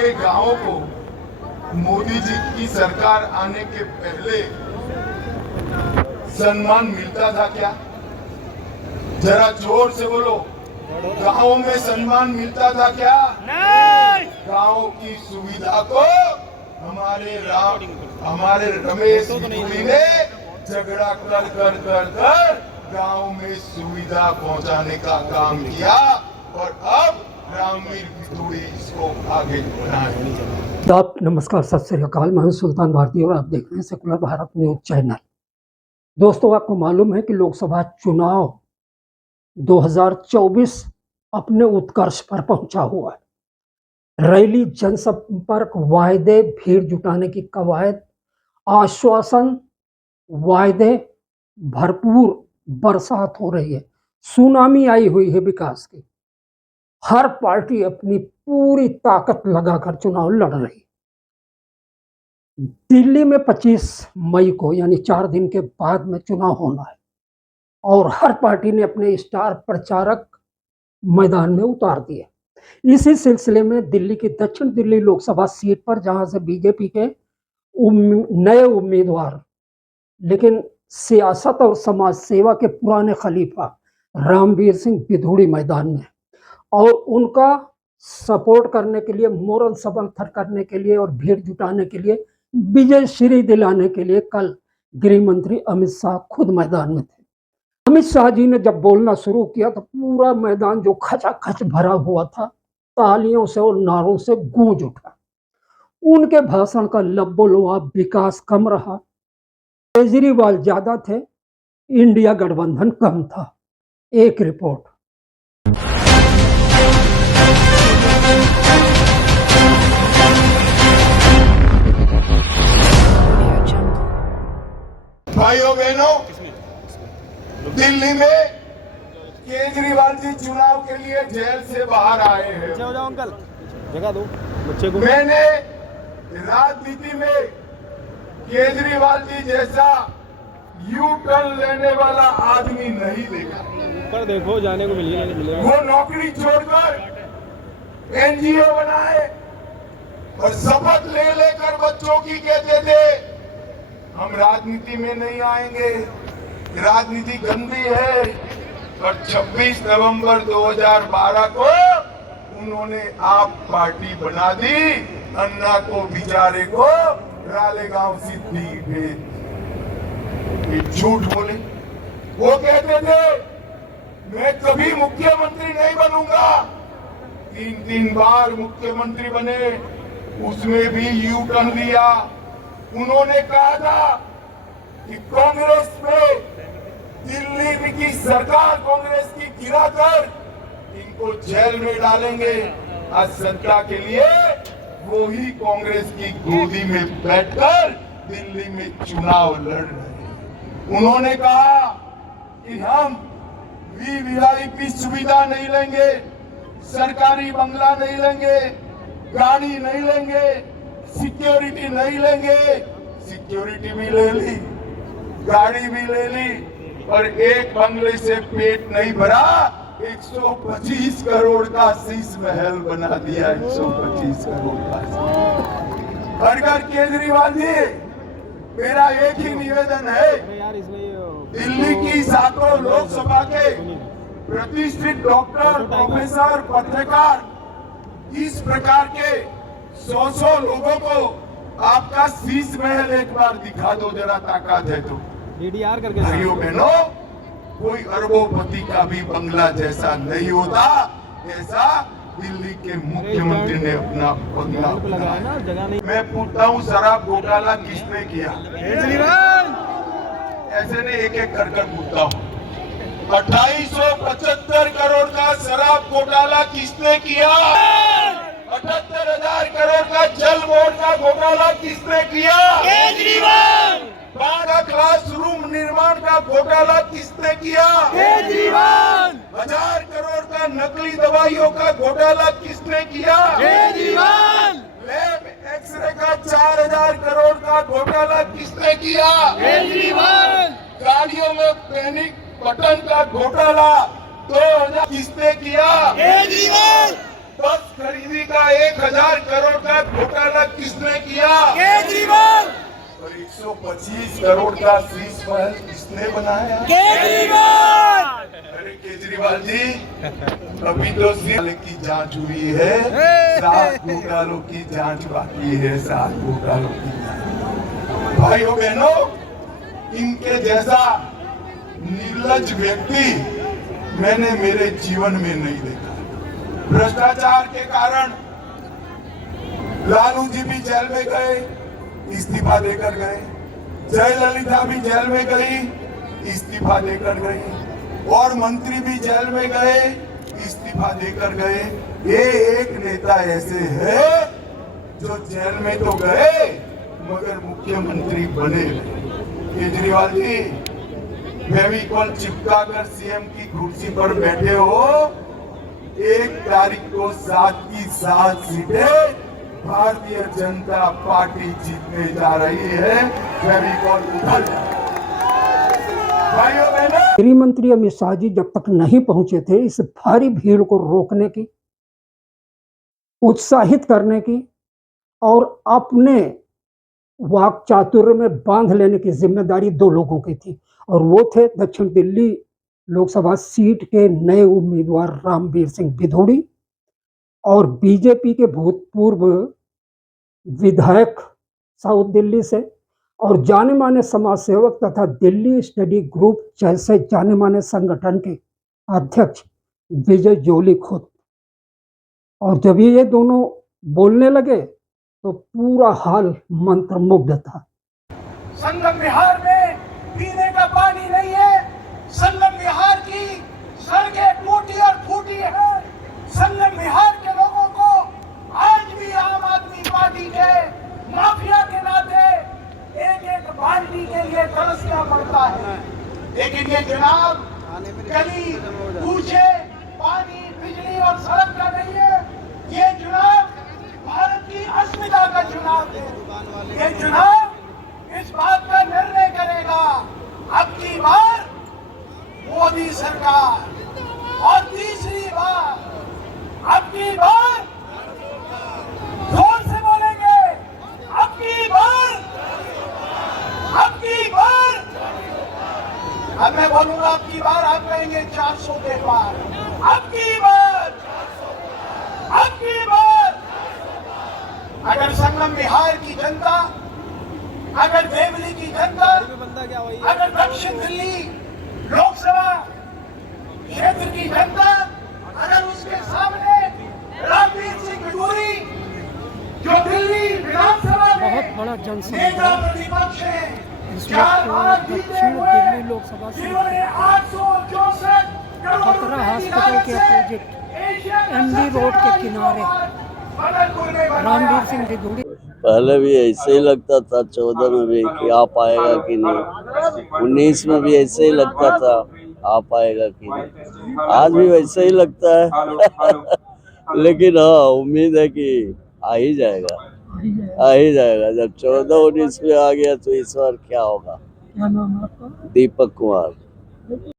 के गांवों को मोदी जी की सरकार आने के पहले सम्मान मिलता था क्या? जरा जोर से बोलो, गांवों में सम्मान मिलता था क्या? नहीं। गांवों की सुविधा को हमारे रमेश बिधूड़ी ने झगड़ा कर गांव में सुविधा पहुंचाने का काम किया और अब रामवीर बिधूड़ी इसको आगे बढ़ाएंगे। आप नमस्कार, सत श्री अकाल। मैं हूं सुल्तान भारती और आप देख रहे हैं सेकुलर भारत न्यूज चैनल। दोस्तों, आपको मालूम है कि लोकसभा चुनाव 2024 अपने उत्कर्ष पर पहुंचा हुआ है। रैली, जनसंपर्क, वायदे, भीड़ जुटाने की कवायद, आश्वासन, वायदे, भरपूर बरसात हो रही है, सुनामी आई हुई है विकास की। हर पार्टी अपनी पूरी ताकत लगाकर चुनाव लड़ रही है। दिल्ली में 25 मई को यानी 4 दिन के बाद में चुनाव होना है और हर पार्टी ने अपने स्टार प्रचारक मैदान में उतार दिए। इसी सिलसिले में दिल्ली की दक्षिण दिल्ली लोकसभा सीट पर, जहां से बीजेपी के नए उम्मीदवार लेकिन सियासत और समाज सेवा के पुराने खलीफा रामवीर सिंह बिधूड़ी मैदान में, और उनका सपोर्ट करने के लिए, मोरल समर्थन करने के लिए और भीड़ जुटाने के लिए, विजय श्री दिलाने के लिए कल गृह मंत्री अमित शाह खुद मैदान में थे। अमित शाह जी ने जब बोलना शुरू किया तो पूरा मैदान जो खचाखच भरा हुआ था, तालियों से और नारों से गूंज उठा। उनके भाषण का लब्बोलुआब विकास कम रहा, केजरीवाल ज्यादा थे, इंडिया गठबंधन कम था। एक रिपोर्ट। भाइयों बहनों, दिल्ली में केजरीवाल जी चुनाव के लिए जेल से बाहर आए हैं। हो जाओ अंकल, जगह दो बच्चे को। मैंने राजनीति में केजरीवाल जी जैसा यू टर्न लेने वाला आदमी नहीं देखा। ऊपर देखो, जाने को मिलेगा। वो नौकरी छोड़कर एनजीओ बनाए और शपथ ले लेकर बच्चों की कहते थे हम राजनीति में नहीं आएंगे, राजनीति गंदी है। और 26 नवंबर 2012 को उन्होंने आप पार्टी बना दी, अन्ना को बेचारे को रालेगांव सिद्धि भेज। झूठ बोले। वो कहते थे मैं कभी मुख्यमंत्री नहीं बनूंगा, 3 बार मुख्यमंत्री बने, उसमें भी यू टर्न लिया। उन्होंने कहा था कि कांग्रेस में दिल्ली में की सरकार कांग्रेस की गिराकर इनको जेल में डालेंगे। आज सत्ता के लिए वो ही कांग्रेस की गोदी में बैठकर दिल्ली में चुनाव लड़ रहे हैं। उन्होंने कहा कि हम वीवीआईपी सुविधा नहीं लेंगे, सरकारी बंगला नहीं लेंगे, गाड़ी नहीं लेंगे, सिक्योरिटी नहीं लेंगे। सिक्योरिटी भी ले ली, गाड़ी भी ले ली, और एक बंगले से पेट नहीं भरा, 125 करोड़ का शीश महल बना दिया। 125 करोड़ का। अगर केजरीवाल जी, मेरा एक ही निवेदन है, दिल्ली की 7 लोकसभा के प्रतिष्ठित डॉक्टर, प्रोफेसर, पत्रकार, इस प्रकार के 100 लोगों को आपका शीश महल एक बार दिखा दो, जरा ताकत है तो। डीडीआर करके भाइयों बहनों, कोई अरबोपति का भी बंगला जैसा नहीं होता जैसा दिल्ली के मुख्यमंत्री ने अपना बंगला बनाया। मैं पूछता हूँ, शराब घोटाला किसने किया? ऐसे नहीं, एक कर पूछता हूँ। 2875 करोड़ का शराब घोटाला किसने किया? 78,000 करोड़ का जल बोर्ड का घोटाला किसने किया? केजरीवाल। 12 क्लासरूम निर्माण का घोटाला किसने किया? केजरीवाल। 1000 करोड़ का नकली दवाइयों का घोटाला किसने किया? केजरीवाल। लैब एक्सरे का 4000 करोड़ का घोटाला किसने किया? केजरीवाल। गाड़ियों में पैनिक बटन का घोटाला 2000 किसने किया? केजरीवाल। बस खरीद बिजली का 1000 करोड़ का घोटाला किसने किया? केजरीवाल और 125 करोड़ का शीश महल किसने बनाया? केजरीवाल अरे केजरीवाल जी, अभी तो सिर्फ की जांच हुई है, 7 घोटालों की जांच बाकी है, 7 घोटालों की जांच। भाइयों बहनों, इनके जैसा निर्लज्ज व्यक्ति मैंने मेरे जीवन में नहीं देखा। भ्रष्टाचार के कारण लालू जी भी जेल में गए, इस्तीफा देकर गए। जयललिता भी जेल में गई, इस्तीफा देकर गई। और मंत्री भी जेल में गए, इस्तीफा देकर गए। ये एक नेता ऐसे है जो जेल में तो गए मगर मुख्यमंत्री बने नहीं। केजरीवाल जी, फेविकॉल चिपका कर सीएम की कुर्सी पर बैठे हो। 1 तारीख को 7 की 7 सीटें भारतीय जनता पार्टी जीतने जा रही है। फेविकॉल उधर भाइयों बहनों, गृह मंत्री अमित शाह जी जब तक नहीं पहुंचे थे इस भारी भीड़ को रोकने की, उत्साहित करने की और अपने वाक चातुर्य में बांध लेने की जिम्मेदारी 2 लोगों की थी, और वो थे दक्षिण दिल्ली लोकसभा सीट के नए उम्मीदवार रामवीर सिंह भिदोड़ी और बीजेपी के भूतपूर्व विधायक साउथ दिल्ली से और जाने माने समाज सेवक तथा दिल्ली स्टडी ग्रुप जैसे जाने माने संगठन के अध्यक्ष विजय जोली खुद। और जब ये दोनों बोलने लगे तो पूरा हाल मंत्रमुग्ध था। संगम विहार में पीने का पानी नहीं है। संगम विहार की सड़कें टूटी और फूटी है। संगम विहार के लोगों को आज भी आम आदमी पार्टी के माफिया के नाते एक बाल्टी के लिए तरसना पड़ता है। लेकिन ये चुनाव गली कूचे, पानी, बिजली और सड़क का नहीं है। ये चुनाव भारत की अस्मिता का चुनाव है। ये चुनाव इस बात का निर्णय करेगा अब की बार मोदी सरकार, और तीसरी बार अब की बार, जोर से बोलेंगे, अब की बार, अब की बार। अब मैं बोलूंगा अब की बार, आप कहेंगे 400 के पार। अब की बार, अब की बार। अगर संगम बिहार की जनता, अगर देवली की जनता, अगर दक्षिण दिल्ली लोकसभा क्षेत्र की जनता, अगर उसके सामने रामवीर सिंह भिदोड़ी जो दिल्ली विधानसभा में बहुत बड़ा नेता जनसमुदाय प्रतिपक्ष है, इस 4 बार वक्त जीते दक्षिण हुए, दिल्ली लोकसभा सीट जिन्होंने 864 करोड़ खतरा रुपए की हॉस्पिटल लागत के से अपोजिट एशिया का एमडी सबसे रोड के बड़ा किनारे भागलपुर में बनाया रामवीर है। सिंह भिदोड़ी। पहले भी ऐसे ही लगता था 14 में भी कि आ पाएगा कि नहीं, 19 में भी ऐसे ही लगता था आ पाएगा कि नहीं, आज भी वैसे ही लगता है लेकिन हाँ, उम्मीद है कि आ ही जाएगा, आ ही जाएगा। जब 14-19 में आ गया तो इस बार क्या होगा। क्या नाम है आपका? दीपक कुमार।